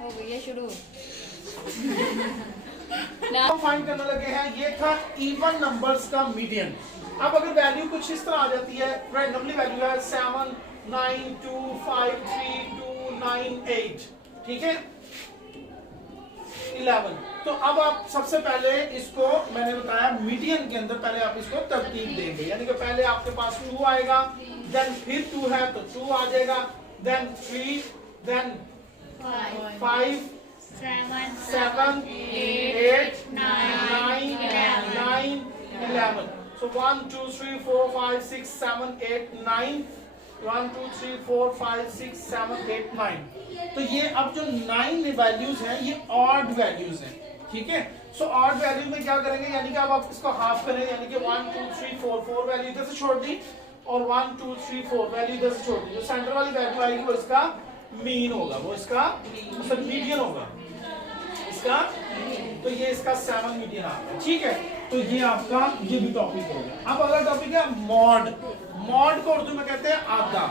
हो गई है शुरू। हम फाइंड करने लगे हैं, ये था इवन नंबर्स का मीडियन। अब अगर वैल्यू कुछ इस तरह आ जाती है, रैंडमली वैल्यू है 7 9 2 5 3 2 9 8, ठीक है 11। तो अब आप सबसे पहले इसको, मैंने बताया मीडियन के अंदर पहले आप इसको तरतीब देंगे, यानी कि पहले आपके पास 2 आएगा, देन फिर 2 है तो 2 आ जाएगा, देन 3, देन 5 7 8 9 11। So 1 2 3 4 5 6 7 8 9, 1 2 3 4 5 6 7 8 9। तो ये अब जो 9 वैल्यूज हैं ये ऑड वैल्यूज हैं, ठीक है। सो ऑड वैल्यू में क्या करेंगे, यानी कि अब आप इसको हाफ करें, यानी कि 1 2 3 4 वैल्यू इधर से छोड़ दी और 1 2 3 4 वैल्यू इधर से छोड़ दी। जो सेंटर वाली वैल्यू आएगी वो इसका मीन होगा, वो इसका मीडियन होगा इसका। तो ये इसका 7 मीडियन आ गया, ठीक है। तो ये आपका ये भी टॉपिक हो गया। अब अगला टॉपिक है मॉड। मॉड को उर्दू में कहते हैं आधा।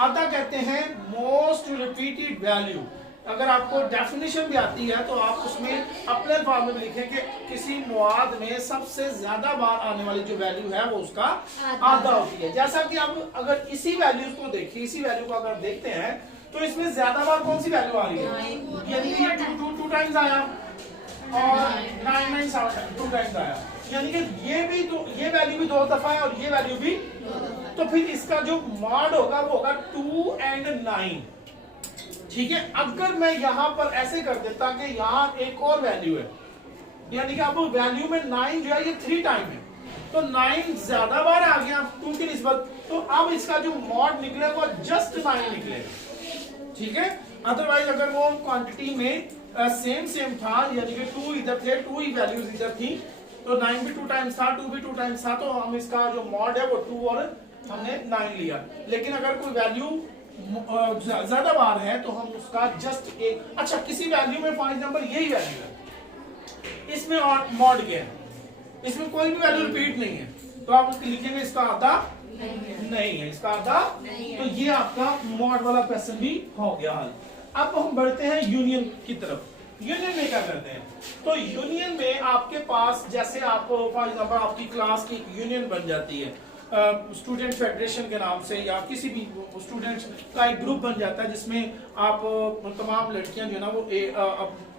आधा कहते हैं मोस्ट रिपीटेड वैल्यू। अगर आपको डेफिनेशन भी आती है तो आप उसमें अपने अल्फाज में लिखें कि किसी मुआद में सबसे ज्यादा बार आने वाली जो वैल्यू है वो उसका आधा होती है। जैसा कि आप अगर इसी वैल्यूज को देखिए, इसी वैल्यू को अगर देखते हैं तो इसमें ज्यादा बार कौन सी वैल्यू आ रही है, यानी कि ये 2 टाइम्स आया और 9 2 टाइम्स आया, यानी कि ये भी तो ये वैल्यू भी 2 दफा है और ये वैल्यू भी। तो फिर इसका जो मॉड होगा वो होगा 2 and 9, ठीक है। अगर मैं यहां पर ऐसे कर देता कि यहां एक और वैल्यू है, यानी कि अब वैल्यू में 9 जो है ये 3 टाइम है, तो 9 ज्यादा बार आ गया 2 की निस्बत, तो अब इसका जो मॉड निकले वो जस्ट 9 निकले, ठीक है। अदरवाइज अगर वो क्वांटिटी में सेम था, यानी कि 2 इधर थे, 2 ही वैल्यूज इधर थी, तो 9 भी 2 टाइम्स था, 2 भी 2 टाइम्स था, तो हम इसका जो मॉड है वो 2 और हमने 9 लिया। लेकिन अगर कोई वैल्यू ज्यादा बार है तो हम उसका जस्ट एक, अच्छा किसी वैल्यू में फॉर एग्जांपल यही वैल्यू है, इसमें मॉड क्या है, इसमें कोई भी वैल्यू रिपीट नहीं है, तो आप उसके लिखेंगे इसका आधा नहीं है, इसका आधा। तो ये आपका मॉड वाला क्वेश्चन भी हो गया हल। अब हम बढ़ते हैं यूनियन की तरफ। यूनियन में क्या करते हैं, तो यूनियन में आपके पास जैसे आप फॉर एग्जांपल आपकी क्लास की यूनियन बन जाती है स्टूडेंट फेडरेशन के नाम से, या किसी भी स्टूडेंट्स का एक ग्रुप बन जाता है जिसमें आप तमाम लड़कियां जो है ना वो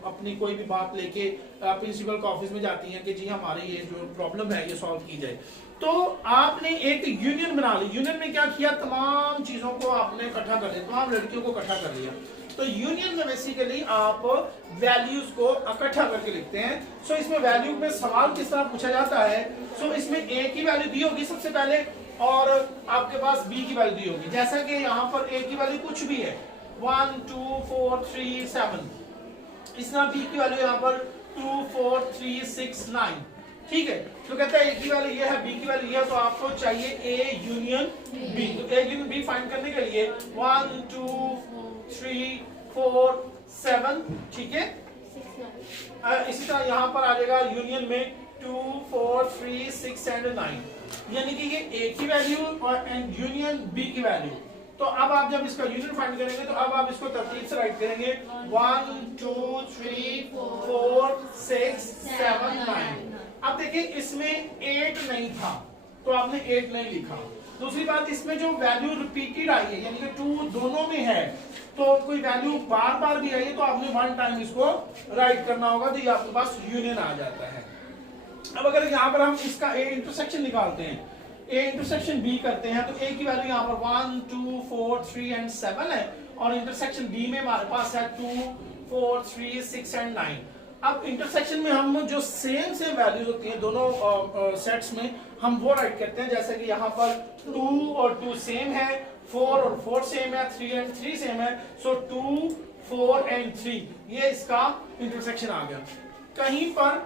अपनी कोई भी बात लेके प्रिंसिपल के ऑफिस में जाती हैं कि जी हमारी ये जो प्रॉब्लम है ये सॉल्व की जाए। तो आपने एक यूनियन बना ली। यूनियन में क्या किया, तमाम चीजों को आपने इकट्ठा कर लिया, तमाम लड़कियों को इकट्ठा कर लिया। तो यूनियन में बेसिकली आप वैल्यूज को इकट्ठा करके लिखते हैं। सो इसमें वैल्यू में सवाल किस तरह पूछा जाता है, सो इसमें ए की वैल्यू दी होगी सबसे पहले और आपके पास बी की वैल्यू दी होगी। जैसा कि यहाँ पर ए की वैल्यू कुछ भी है 1 2 4 3 7, इस तरह बी की वैल्यू यहाँ पर 2 4 3 6 9, ठीक है। तो कहता है ए की वैल्यू ये है, बी की वैल्यू ये है, तो आपको चाहिए ए यूनियन बी। तो ए यूनियन बी फाइंड करने के लिए 1 2 3 4 7, ठीक है। इसी तरह यहाँ पर आ जाएगा यूनियन में 2 4 3 6 and 9, यानी कि ये ए की वैल्यू और यूनियन बी की वैल्यू। तो अब आप जब इसका यूनियन फाइंड करेंगे तो अब आप इसको तरतीब से राइट करेंगे 1 2 3 4 6 7 9। अब देखिए इसमें 8 नहीं था तो आपने 8 नहीं लिखा। दूसरी बात, इसमें जो वैल्यू रिपीटेड आई है यानी कि 2 दोनों में है, तो कोई वैल्यू बार बार भी आई है तो आपने 1 टाइम इसको राइट करना होगा, तो ये आपके पास यूनियन आ जाता है। अब अगर यहाँ पर हम इसका ए इंटरसेक्शन निकालते हैं, ए इंटरसेक्शन बी करते हैं, तो ए की वैल्यू यहाँ पर 1 2 4 3 and 7 है, और इंटरसेक्शन बी में हमारे पास है 2 4 3 6 and 9। अब इंटरसेक्शन में हम जो सेम वैल्यूज होती हैं दोनों सेट्स में हम वो राइट करते हैं, जैसे कि यहाँ पर 2 और 2 सेम है, 4 और 4 सेम है, 3 and 3 सेम है, सो 2 4 and 3 ये इसका इंटरसेक्शन आ गया। कहीं पर